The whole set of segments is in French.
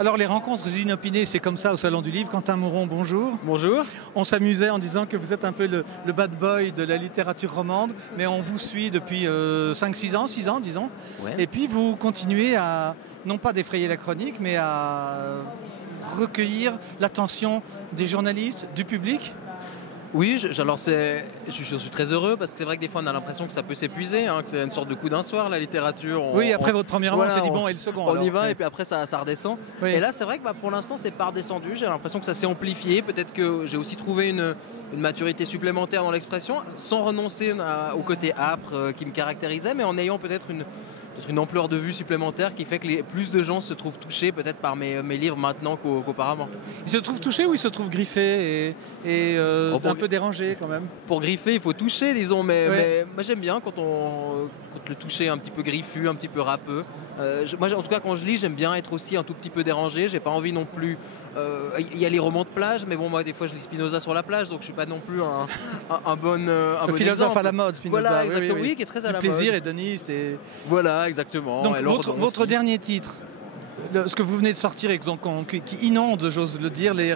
Alors les rencontres inopinées, c'est comme ça au Salon du Livre. Quentin Mouron, bonjour. Bonjour. On s'amusait en disant que vous êtes un peu le bad boy de la littérature romande, mais on vous suit depuis 5-6 ans, 6 ans disons. Ouais. Et puis vous continuez à, non pas défrayer la chronique, mais à recueillir l'attention des journalistes, du public. Oui, je suis très heureux parce que c'est vrai que des fois on a l'impression que ça peut s'épuiser, que c'est une sorte de coup d'un soir la littérature. Oui, après votre premier roman, on s'est dit bon, et le second on y va oui. et puis après ça redescend. Oui. Et là c'est vrai que pour l'instant c'est pas redescendu, j'ai l'impression que ça s'est amplifié, peut-être que j'ai aussi trouvé une maturité supplémentaire dans l'expression, sans renoncer au côté âpre qui me caractérisait, mais en ayant peut-être une ampleur de vue supplémentaire qui fait que plus de gens se trouvent touchés peut-être par mes livres maintenant qu'auparavant. Ils se trouvent touchés ou ils se trouvent griffés et un peu dérangés quand même? Pour griffer, il faut toucher, disons, mais moi j'aime bien quand le toucher est un petit peu griffu, un petit peu râpeux. Moi, en tout cas, quand je lis, j'aime bien être aussi un tout petit peu dérangé. J'ai pas envie non plus. Il y a les romans de plage, mais bon, moi, des fois, je lis Spinoza sur la plage, donc je suis pas non plus un bon philosophe exemple. à la mode, Spinoza. Voilà, exactement. Oui, qui est très à la mode. Plaisir, hédoniste et... Voilà, exactement. Donc, votre dernier titre, ce que vous venez de sortir et donc, qui inonde, j'ose le dire, les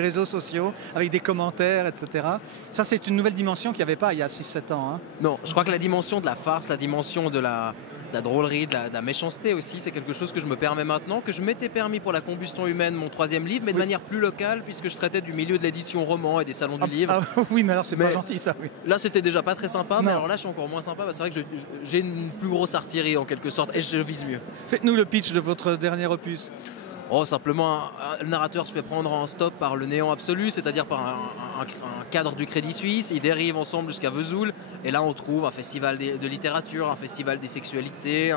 réseaux sociaux avec des commentaires, etc. Ça, c'est une nouvelle dimension qu'il n'y avait pas il y a 6-7 ans. Hein. Non, je crois que la dimension de la farce, la dimension de la drôlerie, de la méchanceté aussi, c'est quelque chose que je me permets maintenant, que je m'étais permis pour La Combustion humaine, mon 3e livre, mais de manière plus locale, puisque je traitais du milieu de l'édition roman et des salons du livre. Oui, mais alors c'est pas gentil ça. Oui. Là, c'était déjà pas très sympa, Non. mais alors là, je suis encore moins sympa. C'est vrai que j'ai une plus grosse artillerie en quelque sorte, et je vise mieux. Faites-nous le pitch de votre dernier opus. Oh, simplement, le narrateur se fait prendre en stop par le néant absolu, c'est-à-dire par un cadre du Crédit Suisse. Ils dérivent ensemble jusqu'à Vesoul. Et là, on trouve un festival de littérature, un festival des sexualités.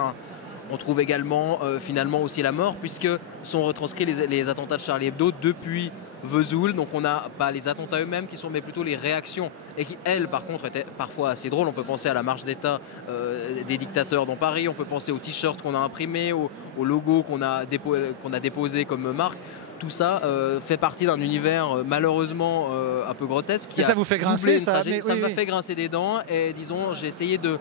On trouve également, finalement, aussi la mort, puisque sont retranscrits les attentats de Charlie Hebdo depuis Vesoul. Donc, on n'a pas les attentats eux-mêmes qui sont, mais plutôt les réactions. Et qui, elles, par contre, étaient parfois assez drôles. On peut penser à la marche d'État des dictateurs dans Paris. On peut penser aux t-shirts qu'on a imprimés, au logo qu'on a déposé comme marque. Tout ça fait partie d'un univers malheureusement un peu grotesque. Et ça vous fait grincer ça? Ça m'a fait grincer des dents et disons j'ai essayé de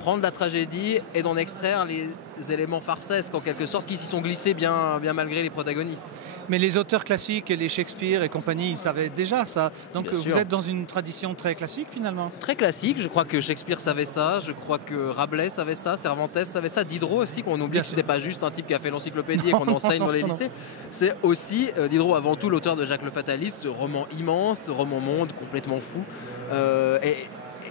prendre la tragédie et d'en extraire les éléments farcesques en quelque sorte qui s'y sont glissés bien malgré les protagonistes. Mais les auteurs classiques, les Shakespeare et compagnie, ils savaient déjà ça. Donc Bien vous sûr. êtes dans une tradition très classique finalement. Très classique, je crois que Shakespeare savait ça, je crois que Rabelais savait ça, Cervantes savait ça, Diderot aussi, qu'on oublie que ce n'était pas juste un type qui a fait l'encyclopédie et qu'on enseigne dans les lycées. C'est aussi Diderot avant tout l'auteur de Jacques le Fataliste, ce roman immense, ce roman monde complètement fou.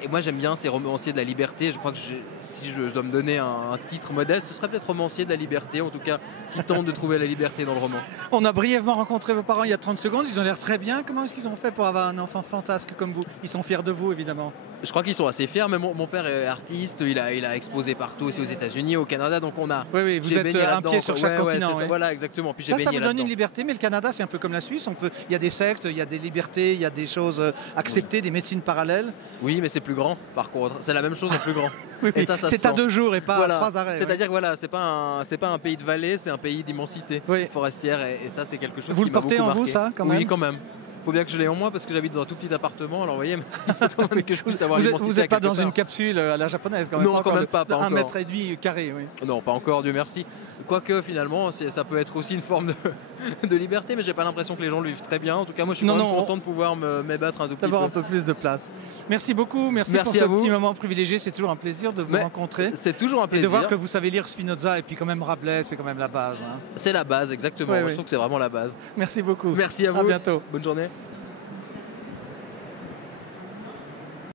Et moi j'aime bien ces romanciers de la liberté. Je crois que si je dois me donner un titre modeste, ce serait peut-être romancier de la liberté, en tout cas qui tente de trouver la liberté dans le roman. On a brièvement rencontré vos parents il y a 30 secondes, ils ont l'air très bien. Comment est-ce qu'ils ont fait pour avoir un enfant fantasque comme vous? Ils sont fiers de vous évidemment. Je crois qu'ils sont assez fiers, mais mon père est artiste, il a exposé partout, aussi aux États-Unis, au Canada, donc on a... Oui, vous êtes un pied sur chaque continent. Ça, voilà, exactement. Puis ça vous donne une liberté, mais le Canada, c'est un peu comme la Suisse. Il y a des sectes, il y a des libertés, il y a des choses acceptées, des médecines parallèles. Oui, mais c'est plus grand, par contre. C'est la même chose en plus grand. Oui, et ça c'est à 2 jours et pas à 3 arrêts. C'est-à-dire que voilà, c'est pas un pays de vallée, c'est un pays d'immensité forestière, et ça, c'est quelque chose vous qui m'a beaucoup marqué. Vous le portez en vous, ça, quand même? Oui, quand même. Faut bien que je l'ai en moi parce que j'habite dans un tout petit appartement. Alors vous voyez, que je puisse avoir vous n'êtes pas dans une capsule à la japonaise quand même? Non, quand même pas encore. 1,5 m carré, oui. Non, pas encore, Dieu merci. Quoique finalement, ça peut être aussi une forme de liberté, mais j'ai pas l'impression que les gens le vivent très bien. En tout cas, moi, je suis content de pouvoir m'ébattre un tout petit peu. D'avoir un peu plus de place. Merci beaucoup, merci pour ce petit moment privilégié. C'est toujours un plaisir de vous rencontrer. C'est toujours un plaisir. Et de voir que vous savez lire Spinoza et puis quand même Rabelais, c'est quand même la base. Hein. C'est la base, exactement. Je trouve que c'est vraiment la base. Merci beaucoup. Merci à vous. À bientôt. Bonne journée.